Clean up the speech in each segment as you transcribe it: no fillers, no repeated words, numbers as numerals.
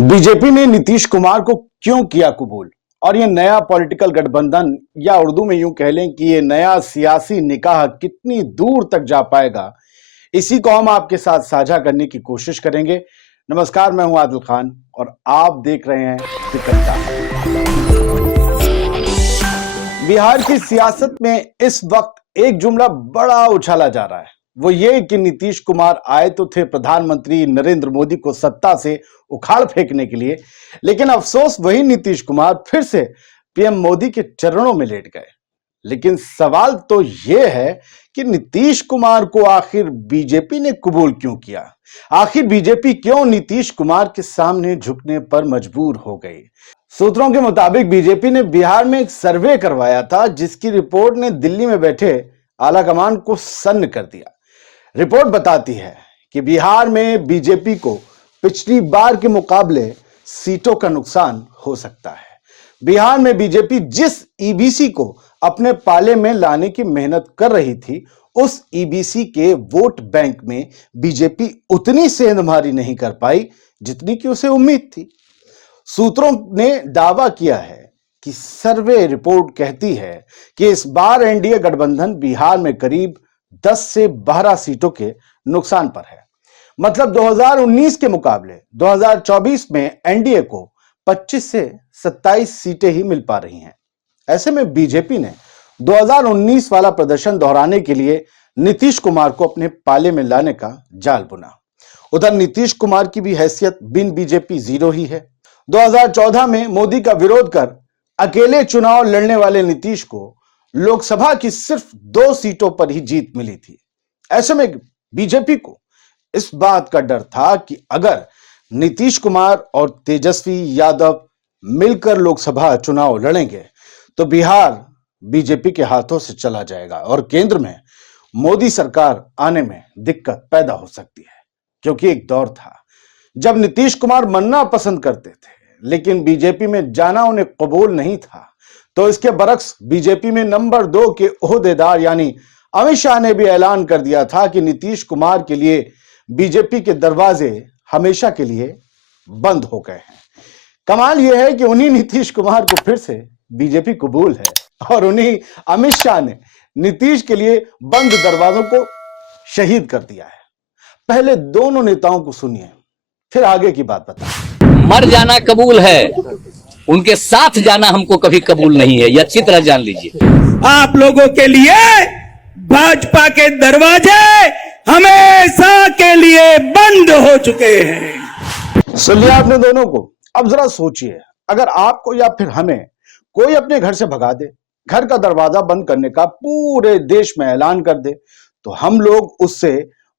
BJP ने नीतीश कुमार को क्यों किया कबूल और ये नया पॉलिटिकल गठबंधन या उर्दू में यूं कह लें कि ये नया सियासी निकाह कितनी दूर तक जा पाएगा, इसी को हम आपके साथ साझा करने की कोशिश करेंगे। नमस्कार, मैं हूं आदिल खान और आप देख रहे हैं दिक्कत। बिहार की सियासत में इस वक्त एक जुमला बड़ा उछाला जा रहा है, वो ये कि नीतीश कुमार आए तो थे प्रधानमंत्री नरेंद्र मोदी को सत्ता से उखाड़ फेंकने के लिए, लेकिन अफसोस वही नीतीश कुमार फिर से पीएम मोदी के चरणों में लेट गए। लेकिन सवाल तो यह है कि नीतीश कुमार को आखिर बीजेपी ने कबूल क्यों किया? आखिर बीजेपी क्यों नीतीश कुमार के सामने झुकने पर मजबूर हो गई? सूत्रों के मुताबिक बीजेपी ने बिहार में एक सर्वे करवाया था, जिसकी रिपोर्ट ने दिल्ली में बैठे आलाकमान को सन्न कर दिया। रिपोर्ट बताती है कि बिहार में बीजेपी को पिछली बार के मुकाबले सीटों का नुकसान हो सकता है। बिहार में बीजेपी जिस ईबीसी को अपने पाले में लाने की मेहनत कर रही थी, उस ईबीसी के वोट बैंक में बीजेपी उतनी सेंधमारी नहीं कर पाई जितनी कि उसे उम्मीद थी। सूत्रों ने दावा किया है कि सर्वे रिपोर्ट कहती है कि इस बार एनडीए गठबंधन बिहार में करीब 10 से 12 सीटों के नुकसान पर है। मतलब 2019 के मुकाबले 2024 में एनडीए को 25 से 27 सीटें ही मिल पा रही हैं। ऐसे में बीजेपी ने 2019 वाला प्रदर्शन दोहराने के लिए नीतीश कुमार को अपने पाले में लाने का जाल बुना। उधर नीतीश कुमार की भी हैसियत बिन बीजेपी जीरो ही है। 2014 में मोदी का विरोध कर अकेले चुनाव लड़ने वाले नीतीश को लोकसभा की सिर्फ 2 सीटों पर ही जीत मिली थी। ऐसे में बीजेपी को इस बात का डर था कि अगर नीतीश कुमार और तेजस्वी यादव मिलकर लोकसभा चुनाव लड़ेंगे तो बिहार बीजेपी के हाथों से चला जाएगा और केंद्र में मोदी सरकार आने में दिक्कत पैदा हो सकती है। क्योंकि एक दौर था जब नीतीश कुमार मरना पसंद करते थे, लेकिन बीजेपी में जाना उन्हें कबूल नहीं था। तो इसके बरक्स बीजेपी में नंबर 2 के ओहदेदार यानी अमित शाह ने भी ऐलान कर दिया था कि नीतीश कुमार के लिए बीजेपी के दरवाजे हमेशा के लिए बंद हो गए हैं। कमाल यह है कि उन्हीं नीतीश कुमार को फिर से बीजेपी कबूल है और उन्हीं अमित शाह ने नीतीश के लिए बंद दरवाजों को शहीद कर दिया है। पहले दोनों नेताओं को सुनिए, फिर आगे की बात बताएं। मर जाना कबूल है, उनके साथ जाना हमको कभी कबूल नहीं है, यह अच्छी तरह जान लीजिए। आप लोगों के लिए भाजपा के दरवाजे हमेशा के लिए बंद हो चुके हैं। सुन लिया आपने दोनों को। अब जरा सोचिए, अगर आपको या फिर हमें कोई अपने घर से भगा दे, घर का दरवाजा बंद करने का पूरे देश में ऐलान कर दे, तो हम लोग उससे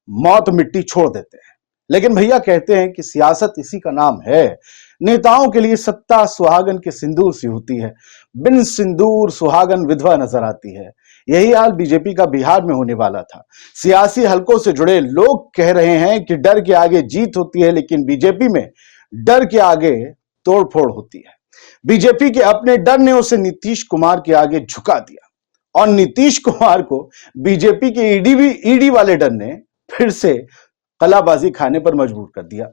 मौत मिट्टी छोड़ देते हैं। लेकिन भैया कहते हैं कि सियासत इसी का नाम है। नेताओं के लिए सत्ता सुहागन के सिंदूर सी होती है, बिन सिंदूर सुहागन विधवा नजर आती है। यही हाल बीजेपी का बिहार में होने वाला था। सियासी हलकों से जुड़े लोग कह रहे हैं कि डर के आगे जीत होती है, लेकिन बीजेपी में डर के आगे तोड़फोड़ होती है। बीजेपी के अपने डर ने उसे नीतीश कुमार के आगे झुका दिया और नीतीश कुमार को बीजेपी के ईडी वाले डर ने फिर से कलाबाजी खाने पर मजबूर कर दिया।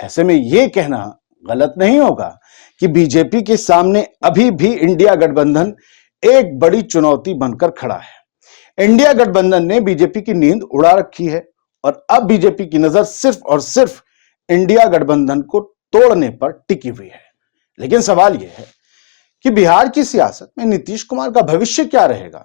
ऐसे में यह कहना गलत नहीं होगा कि बीजेपी के सामने अभी भी इंडिया गठबंधन एक बड़ी चुनौती बनकर खड़ा है। इंडिया गठबंधन ने बीजेपी की नींद उड़ा रखी है और अब बीजेपी की नजर सिर्फ और सिर्फ इंडिया गठबंधन को तोड़ने पर टिकी हुई है। लेकिन सवाल यह है कि बिहार की सियासत में नीतीश कुमार का भविष्य क्या रहेगा?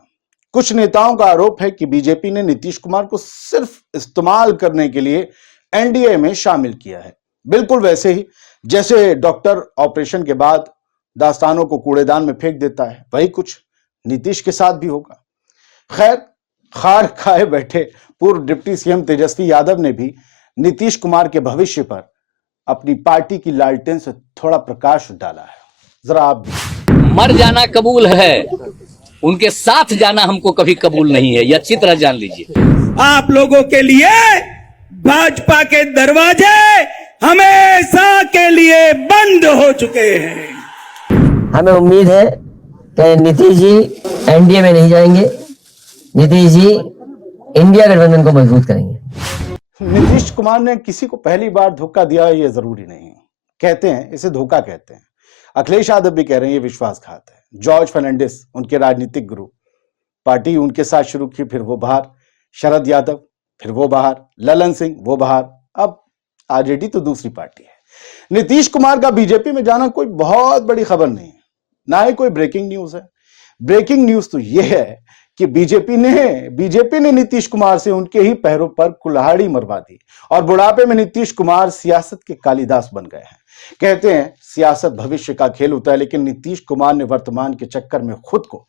कुछ नेताओं का आरोप है कि बीजेपी ने नीतीश कुमार को सिर्फ इस्तेमाल करने के लिए एनडीए में शामिल किया है, बिल्कुल वैसे ही जैसे डॉक्टर ऑपरेशन के बाद दास्तानों को कूड़ेदान में फेंक देता है, वही कुछ नीतीश के साथ भी होगा। खैर, खार खाए बैठे पूर्व डिप्टी सीएम तेजस्वी यादव ने भी नीतीश कुमार के भविष्य पर अपनी पार्टी की लालटेन से थोड़ा प्रकाश डाला है। जरा आप मर जाना कबूल है, उनके साथ जाना हमको कभी कबूल नहीं है, यह अच्छी तरह जान लीजिए। आप लोगों के लिए भाजपा के दरवाजे हमेशा के लिए बंद हो चुके हैं। हमें उम्मीद है कि नीतीश जी एनडीए में नहीं जाएंगे, नीतीश जी इंडिया गठबंधन को मजबूत करेंगे। नीतीश कुमार ने किसी को पहली बार धोखा दिया ये जरूरी नहीं, कहते हैं इसे धोखा कहते हैं। अखिलेश यादव भी कह रहे हैं ये विश्वासघात है। जॉर्ज फर्नांडिस उनके राजनीतिक गुरु, पार्टी उनके साथ शुरू की, फिर वो बाहर। शरद यादव फिर वो बाहर। ललन सिंह वो बाहर। अब आरजेडी तो दूसरी पार्टी है। नीतीश कुमार का बीजेपी में जाना कोई बहुत बड़ी खबर नहीं है, ना ही कोई ब्रेकिंग न्यूज है। ब्रेकिंग न्यूज तो यह है कि बीजेपी ने नीतीश कुमार से उनके ही पैरों पर कुल्हाड़ी मरवा दी और बुढ़ापे में नीतीश कुमार सियासत के कालिदास बन गए हैं। कहते हैं सियासत भविष्य का खेल होता है, लेकिन नीतीश कुमार ने वर्तमान के चक्कर में खुद को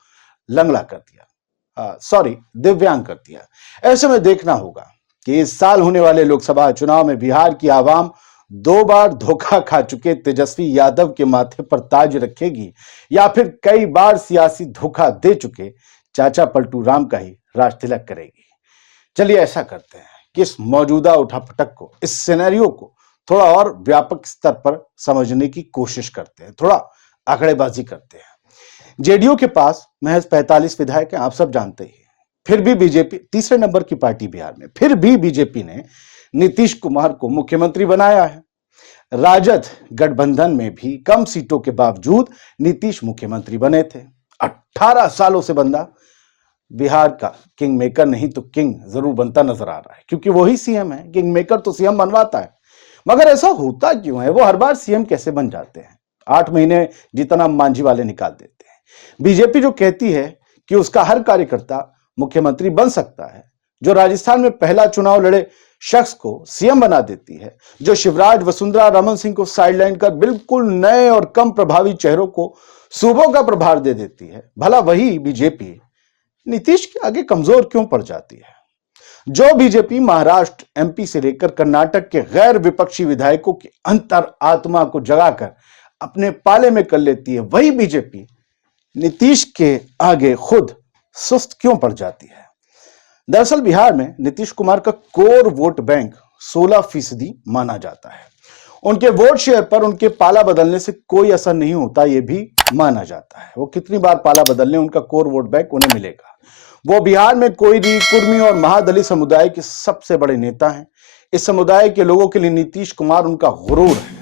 लंगड़ा कर दिया, दिव्यांग कर दिया। ऐसे में देखना होगा कि इस साल होने वाले लोकसभा चुनाव में बिहार की आवाम 2 बार धोखा खा चुके तेजस्वी यादव के माथे पर ताज रखेगी या फिर कई बार सियासी धोखा दे चुके चाचा पलटू राम का ही राज तिलक करेगी। चलिए ऐसा करते हैं कि इस मौजूदा उठापटक को, इस सिनेरियो को थोड़ा और व्यापक स्तर पर समझने की कोशिश करते हैं, थोड़ा आंकड़ेबाजी करते हैं। जेडीयू के पास महज 45 विधायक हैं, आप सब जानते ही। फिर भी बीजेपी तीसरे नंबर की पार्टी बिहार में, फिर भी बीजेपी ने नीतीश कुमार को मुख्यमंत्री बनाया है। राजद गठबंधन में भी कम सीटों के बावजूद नीतीश मुख्यमंत्री बने थे। 18 सालों से बंदा बिहार का किंग मेकर नहीं तो किंग जरूर बनता नजर आ रहा है, क्योंकि वही सीएम है। किंग मेकर तो सीएम बनवाता है, मगर ऐसा होता क्यों है? वो हर बार सीएम कैसे बन जाते हैं? 8 महीने जितना मांझी वाले निकाल देते हैं। बीजेपी जो कहती है कि उसका हर कार्यकर्ता मुख्यमंत्री बन सकता है, जो राजस्थान में पहला चुनाव लड़े शख्स को सीएम बना देती है, जो शिवराज, वसुंधरा, रमन सिंह को साइडलाइन कर बिल्कुल नए और कम प्रभावी चेहरों को सूबों का प्रभार दे देती है, भला वही बीजेपी नीतीश के आगे कमजोर क्यों पड़ जाती है? जो बीजेपी महाराष्ट्र, एमपी से लेकर कर्नाटक के गैर विपक्षी विधायकों की अंतर आत्मा को जगाकर अपने पाले में कर लेती है, वही बीजेपी नीतीश के आगे खुद सुस्त क्यों पड़ जाती है? दरअसल बिहार में नीतीश कुमार का कोर वोट बैंक 16% माना जाता है। उनके वोट शेयर पर उनके पाला बदलने से कोई असर नहीं होता, यह भी माना जाता है। वो कितनी बार पाला बदल लें, उनका कोर वोट बैंक उन्हें मिलेगा। वो बिहार में कोयरी, कुर्मी और महादलित समुदाय के सबसे बड़े नेता हैं। इस समुदाय के लोगों के लिए नीतीश कुमार उनका गुरूर है।